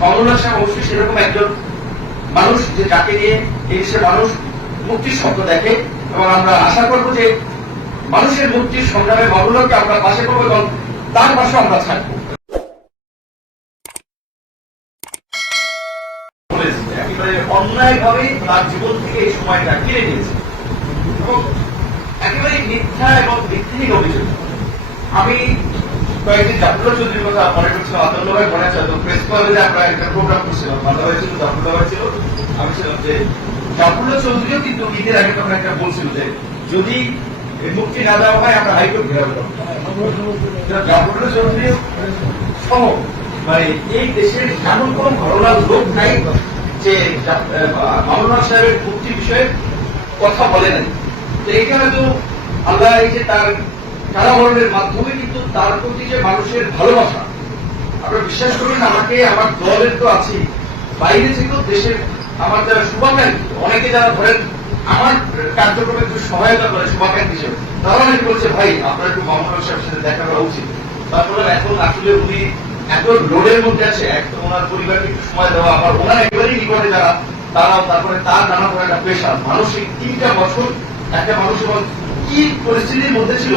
কমলনাথ সাহেব অবশ্যই সেরকম একজন মানুষ যে যাকে নিয়ে এই দেশের মানুষ মুক্তির স্বপ্ন দেখে। এবং আমরা আশা করব যে মানুষের মুক্তির সংগ্রামে মনোলকে আমরা পাশে করব এবং তার পাশে আমরা থাকব। একেবারে অন্যায়ভাবে তার জীবন থেকে এই সময়টা কেড়ে নিয়েছে। এবং একেবারে মিথ্যা এবং ভিত্তিহীন অভিযোগ। আমি কয়েকদিন জাফরুল্লাহ চৌধুরীর কথা মনে করছিলাম আতঙ্ক মনে আছে। তো প্রেস ক্লাবে যে আমরা একটা প্রোগ্রাম করছিলাম ছিল জাফরুল্লাহ ছিল, আমি ছিলাম যে জাফরুল্লাহ চৌধুরীও কিন্তু ঈদের আগে তখন একটা বলছিল যে যদি মুক্তি না দেওয়া হয়, আমরা হাইকোর্ট জাফরুল্লাহ সহ মানে এই দেশের এমন কোন ঘটনার লোক নাই যে মামুনুল সাহেবের মুক্তি বিষয়ে কথা বলে নাই। তো এইখানে তো আল্লাহ এই যে তার কারাবরণের মাধ্যমে কিন্তু তার মানুষের ভালোবাসা। আপনারা বিশ্বাস করবেন আমাকে, আমার দলের তো আছে। বাইরে থেকেও দেশের, আমার যারা শুভাকাঙ্ক্ষী, অনেকে যারা ধরেন আমার কার্যক্রমে একটু সহায়তা করে শুভাকাঙ্ক্ষী হিসেবে তারা অনেকে বলছে, ভাই, আপনার একটু মামুনুল সাহেবের সাথে দেখা করা উচিত। তারপরে এখন আসলে উনি এত লোডের মধ্যে আছে, একদম ওনার পরিবারকে একটু সময় দেওয়া আবার ওনার একেবারেই নিকটে যারা, তারাও তারপরে তার নানা ধরনের একটা পেশা, মানসিক তিনটা বছর একটা মানুষ কি পরিস্থিতির মধ্যে ছিল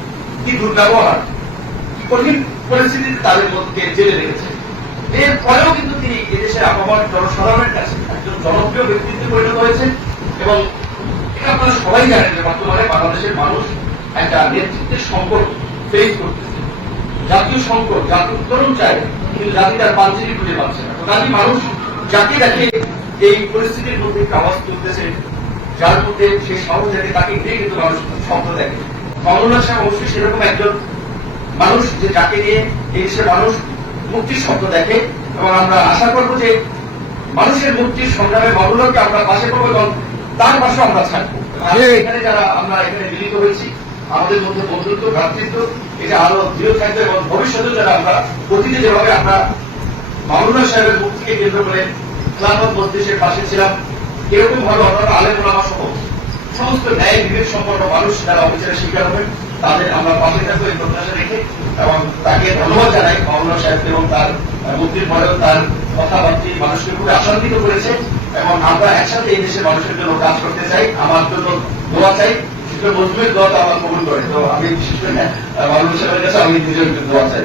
কি দুর্ব্যবহার? কঠিন পরিস্থিতিতে তাদের মধ্যে জেলে রেখেছে এর পরেও কিন্তু তিনি এদেশের আবহাওয়ার জনসাধারণের কাছে একজন জনপ্রিয় ব্যক্তিত্বে পরিণত হয়েছেন এবং আপনারা সবাই জানেন যে বর্তমানে বাংলাদেশের মানুষ একটা নেতৃত্বের সংকট ফেস করতেছে। জাতীয় সংকট জাতীয় উত্তরণ চায়, কিন্তু জাতি তার পাঞ্চিরি খুঁজে পাচ্ছে না। কাজে মানুষ যাকে দেখে এই পরিস্থিতির মধ্যে আওয়াজ তুলতেছে, যার মধ্যে সে সাহস দেখে তাকে নিয়ে কিন্তু মানুষ স্বপ্ন দেখে। কমলনাথ সাহেব অবশ্যই সেরকম একজন মানুষ যে যাকে নিয়ে এই দেশের মানুষ মুক্তির স্বপ্ন দেখে। এবং আমরা আশা করব যে মানুষের মুক্তির সংগ্রামে মনোলকে আমরা পাশে করব এবং তার পাশে আমরা থাকব। এখানে যারা আমরা এখানে মিলিত হয়েছি আমাদের মধ্যে বন্ধুত্ব ভ্রাতৃত্ব এটা আরও দৃঢ় থাকবে এবং ভবিষ্যতে যারা আমরা অতীতে যেভাবে আমরা মামুনা সাহেবের মুক্তিকে কেন্দ্র করে খেলাফত মজলিসের পাশে ছিলাম এরকম ভাবে অন্যান্য আলেম ওলামা সহ সমস্ত ন্যায় বিবেক সম্পন্ন মানুষ যারা অফিসের শিকার হবেন, তাদের আমরা পাশে থাকব এই প্রত্যাশা রেখে এবং তাকে ধন্যবাদ জানাই মামুনা সাহেবকে এবং তার মুক্তির পরেও তার কথাবার্তি মানুষকে খুব আশান্বিত করেছে এবং আমরা একসাথে এই দেশের মানুষের জন্য কাজ করতে চাই। আমার জন্য দোয়া চাই। সেটা মজবুত দোয়াটা আমার কবুল করে তো আমি বিশেষ করে সাহেবের কাছে আমি নিজের দোয়া চাই।